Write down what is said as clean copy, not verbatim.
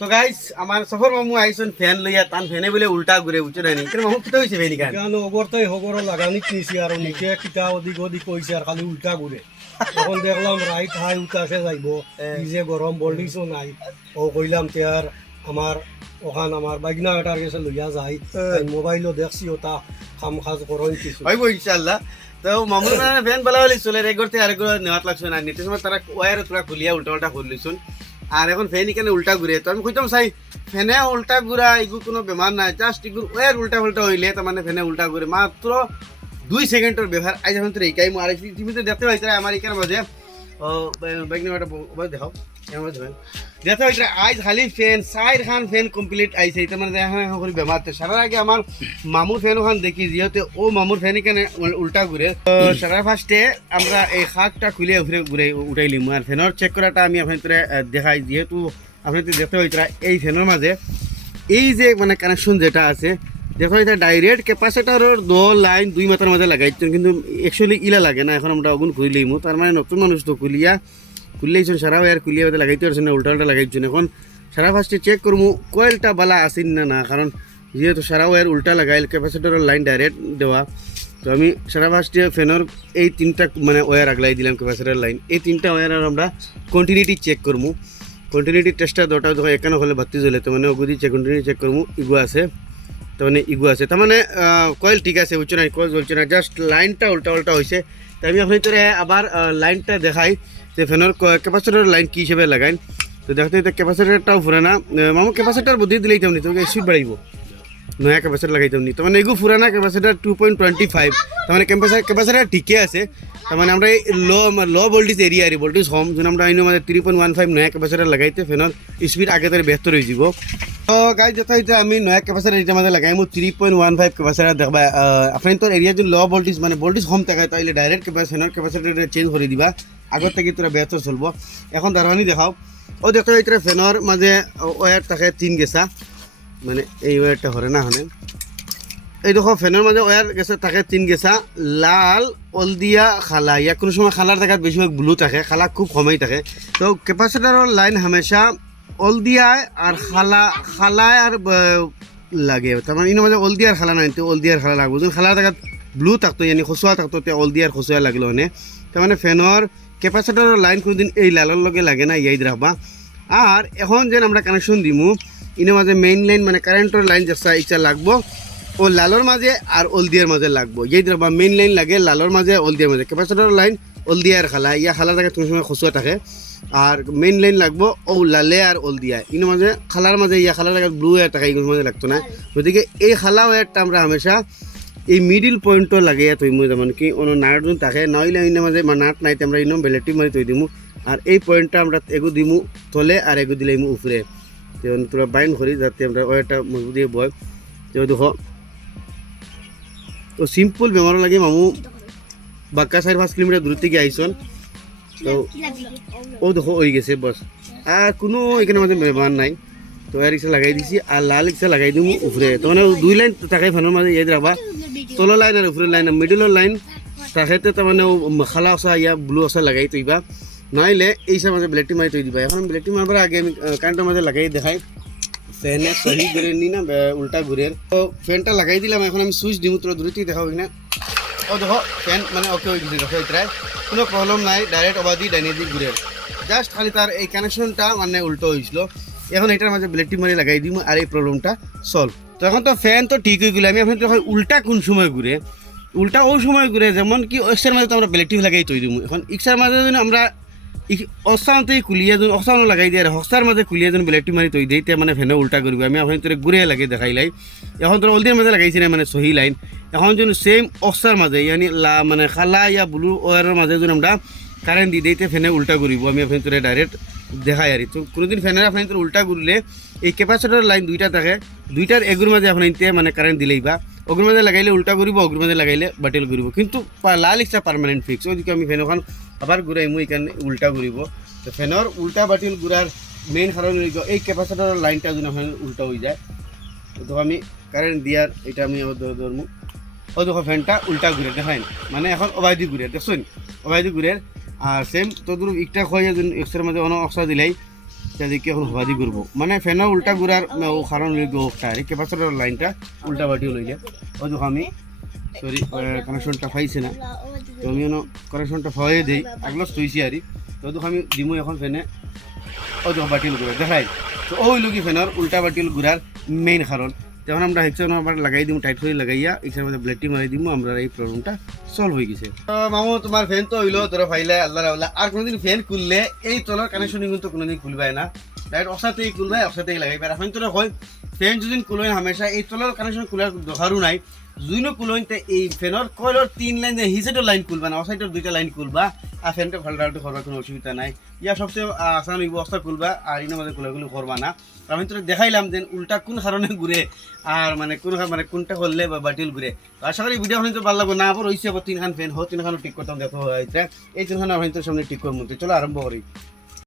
তো গাইস আমার সফর মামু আইছন ফ্যান লইয়া তান ফ্যানে বলে উল্টা ঘুরে বুঝছো না নি মামু কিতা হইছে ফ্যানি কান কেন অগরতাই হগর লাগানি কিছি আর নিচে কিটা ওদিক ওদিক কইছে আর খালি উল্টা ঘুরে তখন দেখলাম রাইট হাই উতাসে যাইব নিজে গরম বলিছো নাই ও কইলাম তে আর আমার ওখান আমার বাইগনা এটার কাছে লইয়া যাই মোবাইলও দেখছি ওটা কাম কাজ করই কিছু হইব ইনশাআল্লাহ। তো মামুর না ফ্যান বলা হলি চলে রেগরতে আর একবার নেওয়াত লাগছে না নিতে সময় তারা ওয়ার তোরা খুলিয়া উল্টা উল্টা করলিছুন আর এখন ফ্যান এখানে উল্টা ঘুরে তো আমি কইতাম চাই ফ্যানে উল্টা ঘুরা এগু কোনো বেমার নাই জাস্ট এগুর ওয়ার উল্টা উল্টা হইলে তার মানে ফ্যানে উল্টা ঘুরে মাত্র 2 সেকেন্ডের ব্যবহার আজ এখন তোর এইটাই আর টিভিতে দেখতে পাইছে আমার এখানে মাঝে বাইক দেখাও দেখতে পাইছে আজ খালি ফ্যান সাইড খান ফ্যান কমপ্লিট আইছে এটা মানে এখন করে বেমার সারার আগে আমার মামুর ফ্যান ওখান দেখি যেহেতু ও মামুর ফ্যান এখানে উল্টা ঘুরে সারা ফার্স্টে আমরা এই খাটটা খুলে ঘুরে ঘুরে উঠাইলিম আর ফ্যানের চেক করাটা আমি আপনাদের দেখাই যেহেতু আপনাদের দেখতে পাইছে এই ফ্যানের মাঝে এই যে মানে কানেকশন যেটা আছে দেখো এটা ডাইরেক্ট ক্যাপাসিটারের 2 লাইন 2 মাথার মাঝে লাগাইছেন কিন্তু অ্যাকচুয়ালি ইলা লাগে না এখন আমরা ওগুন খুলিমু তার মানে নতুন মানুষ তো খুললেইছেন সারা ওয়ার খুলিয়া লাগাইতে পারছেন না উল্টা উল্টা লাগাইছেন এখন সারা ফার্স্টে চেক করবো কয়েলটা বালা আসেন না কারণ যেহেতু সারা ওয়ার উল্টা লাগাইল ক্যাপাসিটারের লাইন ডাইরেক্ট দেওয়া তো আমি সারা ফার্স্টে ফ্যানের এই 3টা মানে ওয়ার আগলাই দিলাম ক্যাপাসিটার লাইন এই 3টা ওয়ার আমরা কন্টিনিউটি চেক করবো কন্টিনিউটি টেস্টটা দুটা দেখো এখানে হলে বাতি জ্বলে তো মানে ওগুলি কন্টিনিউটি চেক করবো ইগু আছে তার মানে ইগু আছে তার মানে কয়েল ঠিক আছে বুঝছো না কয়েল জ্বলছে না জাস্ট লাইনটা উল্টা উল্টা হয়েছে তাই আমি আপনি তোরে আবার লাইনটা দেখাই যে ফ্যানের ক্যাপাসিটারের লাইন কী হিসেবে লাগাই তো দেখতে এটা ক্যাপাসিটারটাও ফুরে না মামু ক্যাপাসিটার বুদ্ধি দিলেই তেমনি তোকে স্পিড বাড়াইব নয়া ক্যাপাসিটার লাগাইতাম নি তার মানে এগুলো ফুরানা ক্যাপাসিটার 2.25 তার মানে ক্যাপাসিটার ঠিকই আছে তার মানে আমরা এই লো ভোল্টেজ এরিয়া আর ভোল্টেজ কম যখন আমরা আইনো মানে 3.15 নয়া ক্যাপাসিটার লাগাইতে ফ্যানের স্পিড আগে তার বেহতর হয়ে যাব তো গাই যথা আমি নয়া ক্যাপাসিটার এটা মাঝে লাগাই মো 3.15 ক্যাপাসিটার দেখবা আপনার তোর এরিয়া যদি লো ভোল্টেজ মানে ভোল্টেজ কম থাকে তাহলে ডাইরেক্ট ফ্যানের ক্যাপাসিটার চেঞ্জ করে দিবা আগর থেকে তোরা বেহতর চলবো এখন দাঁড়ানি দেখাও ও দেখতে এটা ফ্যানের মাঝে ওয়ার থাকে 3 গেছা মানে এই ওয়ারটা হরে না হনে এই দেখো ফ্যানের মাঝে ওয়ার গেছে থাকে 3 গেছা লাল অলদিয়া খালা ইয়া কোনো সময় খালার থাকাত বেশিরভাগ ব্লু থাকে খালা খুব কমই থাকে তো ক্যাপাসিটারের লাইন হামেশা অলদিয়ায় আর খালায় আর লাগে তার মানে ইনো মাঝে অলদিয়া আর খালা নাই তো অলদিয়ার খালা লাগবে যখন খালার থাকাত ব্লু থাকতো ইয়ানি খসুয়া থাকতো তে অলদিয়ার খসুয়া লাগলো হনে তার মানে ফ্যানের ক্যাপাসিটারের লাইন কোনোদিন এই লালের লগে লাগে না ইয়াই রাখবা আর এখন যেন আমরা কানেকশন দিমু ইনের মাঝে মেইন লাইন মানে কারেন্টের লাইন যেটা ইচ্ছা লাগবো ও লালর মাঝে আর অলদিয়ার মাঝে লাগবো ইয়াই রাখবা মেইন লাইন লাগে লালর মাঝে অলদিয়ার মাঝে ক্যাপাসিটারের লাইন অলদিয়ার খালা ইয়া খালা থাকে কোনো সময় খসুয়া থাকে আর মেইন লাইন লাগবো ও লালে আর অলদিয়া ইনের মাঝে খালার মাঝে ইয়া খালার থাকে ব্লু ওয়ার থাকে এগুলোর মাঝে লাগতো না গতিকে এই খালা ওয়ারটা আমরা হামেশা এই মিডিল পয়েন্টও লাগে তৈমু যেমন কি অন্য নাট যদি থাকে নইলে ইনের মাঝে নাট নাই আমরা ইনো বেলেটি মারি তৈ দিমু আর এই পয়েন্টটা আমরা এগু দিমু তলে আর এগু দিলে ইমু উপরে যেমন তোরা বাইন করি যাতে আমরা ওয়ারটা মজবুত দিয়ে বয় তো দেখো তো সিম্পল বেমার লাগে মামু বাক্কা 4-5 কিলোমিটার দূর থেকে আইসন তো ও দেখো হয়ে গেছে বস আর কোনো এখানে আমাদের বেমার নাই তো এর রিক্সা লাগাই দিছি আর লাল রিক্সা লাগাই দিমু উপরে তো মানে 2 লাইন থাকে ফ্যানের মাঝে ইয়াদ রাখবা তলৰ লাইন আর উপরের লাইন মিডলের লাইন তাকে তার মানে খালা আসা ইয়া ব্লু আসা লাগাই তৈবা নাইলে এইসব মাঝে ব্লেকটি মারি তৈ দিবা এখন ব্লেকটি মারবার আগে আমি কারেন্টের মাঝে লাগাই দেখাই ফ্যানে সহি ঘুরে নি না উল্টা ঘুরে তো ফ্যানটা লাগাই দিলাম এখন আমি সুইচ দিমু তোরা দূরে থেকে দেখাবি না ও দেখো ফ্যান মানে ওকে হয়ে গেছে দেখো এটায় কোনো প্রবলেম নাই ডাইরেক্ট অবাদি ডাইনে দিক ঘুরে জাস্ট খালি তার এই কানেকশনটা মানে উল্টো হয়েছিল এখন এটার মাঝে ব্লেকটি মারি লাগাই দিমু আর এই প্রবলেমটা সলভ তো এখন তো ফ্যান তো ঠিক হয়ে গেলো আমি এখন তো উল্টা কোন সময় ঘুরে উল্টা ওই সময় ঘুরে যেমন কি এক্সার মাঝে তো আমরা ব্লেকটি লাগাই তৈ দিমু এখন ইক্সার মাঝে যদি আমরা অসানতেই কুলিয়া যদি অসানো লাগাই দিয়ে আর হসার মাঝে কুলিয়া যদি ব্লেকটি মারি তৈ দিই মানে ফ্যানে উল্টা করবো আমি এখন তোর ঘুরে লাগে দেখাইলাই এখন তোর অলদিয়ার মাঝে লাগাইছি না মানে সহি লাইন এখন যদি সেম অক্সার মাঝে ইয়ানি মানে খালা ইয়া ব্লু ওয়ারের মাঝে যদি আমরা কারেন্ট দি দিতে ফ্যানে উল্টা করব আমি আপনার তোরে ডাইরেক্ট দেখাই আর তো কোনোদিন ফ্যানের আপনার তোর উল্টা করলে এই ক্যাপাসিটার লাইন 2টা থাকে 2টার এগুর মাঝে আপনার মানে কারেন্ট দিলেই বা অগুর মাঝে লাগাইলে উল্টা করব অগুর মাঝে লাগাইলে বাতিল করব কিন্তু লাল ইচ্ছা পার্মানেন্ট ফিক্স ওইদিকে আমি ফ্যান ওখান আবার ঘুরাইমু এখানে উল্টা করব তো ফ্যানের উল্টা বাতিল ঘুরার মেইন কারণ এই ক্যাপাসিটার লাইনটা যদি আপনার উল্টা হয়ে যায় তো আমি কারেন্ট দিয়ার এটা আমি ধরমু ও দেখো ফ্যানটা উল্টা ঘুরে দেখাই মানে এখন অবাধি ঘুরে দেখছেন অবাধি ঘুরে আর সেম তো দূর একটা খোঁজে এক্সের মাঝে অনেক অক্সা দিলাই তাদেরকে এখন হওয়াদি করবো মানে ফ্যানের উল্টা ঘুরার ও কারণ এই ক্যাপাসিটর লাইনটা উল্টা বাটিও লইলে ও দেখো আমি সরি কানেকশনটা পাইছে না তো আমি কানেকশনটা পাওয়াই দিই আগলো থইছি আর তো দেখো আমি দিমু এখন ফ্যানে ও দেখো বাটিল ঘুরে দেখাই তো ওই লোকি ফ্যানের উল্টা বাটিল ঘুরার মেইন কারণ তখন আমরা হেক্সন আবার লাগাই দিমু টাইট করে লাগাইয়া এখানে মধ্যে ব্লেডটি মারি দিমু আমরা এই প্রবলেমটা সলভ হয়ে গেছে মামু তোমার ফ্যান তো হইলো তোরা ফাইলে আল্লাহ আল্লাহ আর কোনোদিন ফ্যান খুললে এই তলার কানেকশন কিন্তু কোনোদিন খুলবাই না ডাইরেক্ট অসাতেই খুলবাই অসাতেই লাগাইবে এখন তোরা হয় ফ্যান যদি খুলেন হামেশা এই তলার কানেকশন খোলার দরকারও নাই জুইনো খুলতে এই ফ্যানের কয়লর 3 লাইন হিসাইডের লাইন খুলবা না অসাইডের 2টা লাইন খুলবা আর ফ্যানটা ফাল্টাল্টে করবার কোনো অসুবিধা নাই ইয়া সবচেয়ে আসান ব্যবস্থা খুলবা আর ইনের মধ্যে খোলাগুলো করবা না আমি তোরা দেখাইলাম যে উল্টা কোন কারণে ঘুরে আর মানে কোন মানে কোনটা করলে বা বাটিল ঘুরে আশা করি ভিডিও তো ভালো লাগবে না আবার হয়েছে আবার 3খান ফ্যান 3খানও ঠিক করতাম দেখো এই 3খান আমি তোর সামনে ঠিক করবো চলো আরম্ভ করি